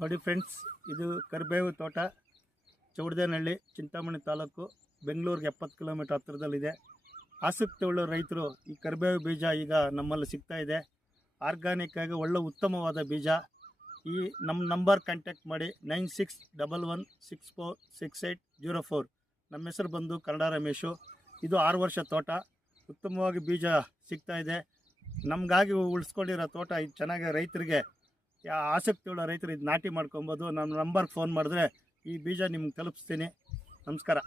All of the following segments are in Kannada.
ನೋಡಿ ಫ್ರೆಂಡ್ಸ್, ಇದು ಕರಿಬೇವು ತೋಟ, ಚೌಡದೇನಹಳ್ಳಿ, ಚಿಂತಾಮಣಿ ತಾಲೂಕು, ಬೆಂಗಳೂರಿಗೆ 70 ಕಿಲೋಮೀಟರ್ ಹತ್ತಿರದಲ್ಲಿದೆ. ಆಸಕ್ತಿ ಉಳ್ಳ ರೈತರು ಈ ಕರಿಬೇವು ಬೀಜ ಈಗ ನಮ್ಮಲ್ಲಿ ಸಿಗ್ತಾ ಇದೆ. ಆರ್ಗಾನಿಕ್ ಆಗಿ ಒಳ್ಳೆ ಉತ್ತಮವಾದ ಬೀಜ. ಈ ನಮ್ಮ ನಂಬರ್ ಕಾಂಟ್ಯಾಕ್ಟ್ ಮಾಡಿ 9611646804. ನಮ್ಮ ಹೆಸರು ಬಂದು ಕನ್ನಡ ರಮೇಶು. ಇದು 6 ವರ್ಷ ತೋಟ, ಉತ್ತಮವಾಗಿ ಬೀಜ ಸಿಗ್ತಾ ಇದೆ. ನಮಗಾಗಿ ಉಳಿಸ್ಕೊಂಡಿರೋ ತೋಟ. ಇದು ಚೆನ್ನಾಗಿ ರೈತರಿಗೆ, ಆಸಕ್ತಿ ಉಳ್ಳ ರೈತರು ಇದು ನಾಟಿ ಮಾಡ್ಕೊಬೋದು. ನಮ್ಮ ನಂಬರ್ಗೆ ಫೋನ್ ಮಾಡಿದ್ರೆ ಈ ಬೀಜ ನಿಮ್ಗೆ ತಲುಪಿಸ್ತೀನಿ. ನಮಸ್ಕಾರ.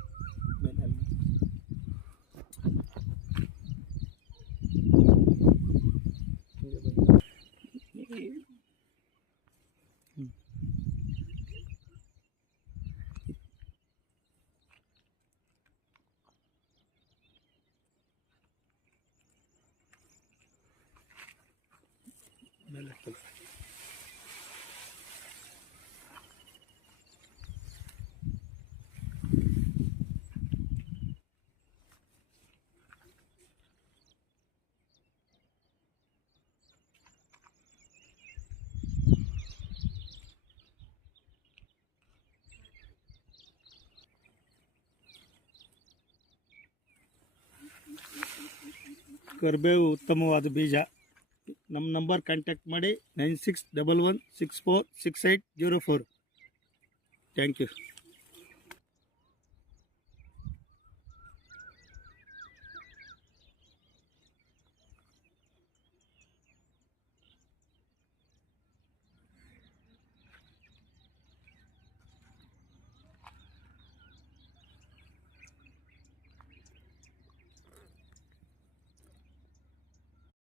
ಕರಿಬೇವು ಉತ್ತಮವಾದ ಬೀಜ. ನಮ್ಮ ನಂಬರ್ ಕಾಂಟ್ಯಾಕ್ಟ್ ಮಾಡಿ 9611646804. Thank you.